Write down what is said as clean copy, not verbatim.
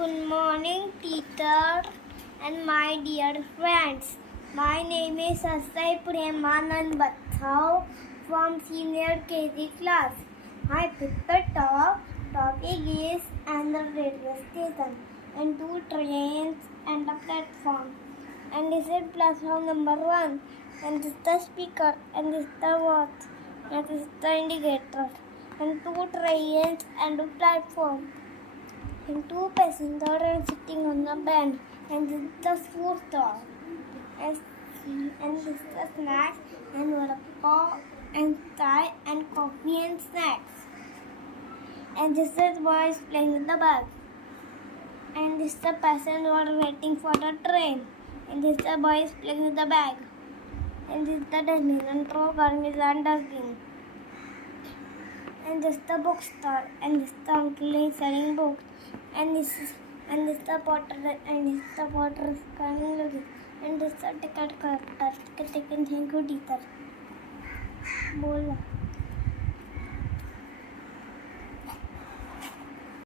Good morning, teacher and my dear friends. My name is Ashay Bachhav from senior KG class. My paper topic is and the railway station and two trains and a platform. And this is platform number 1. And this is the speaker and this is the watch and this is the indicator and two trains and a platform. And two passengers are sitting on the bench, and this is the food stall. And this is the snacks and vada pav and chai and coffee and snacks. And this is boy is playing with the bag. And this is the passenger waiting for the train. And this is the boy is playing with the bag. And this is the dustbin and throw garbage and dustbin. And this is the bookstore, and this is the uncle is selling books, and this is the porter, and this is the porter is coming looking, and this is the ticket collector. Thank you, teacher. बोला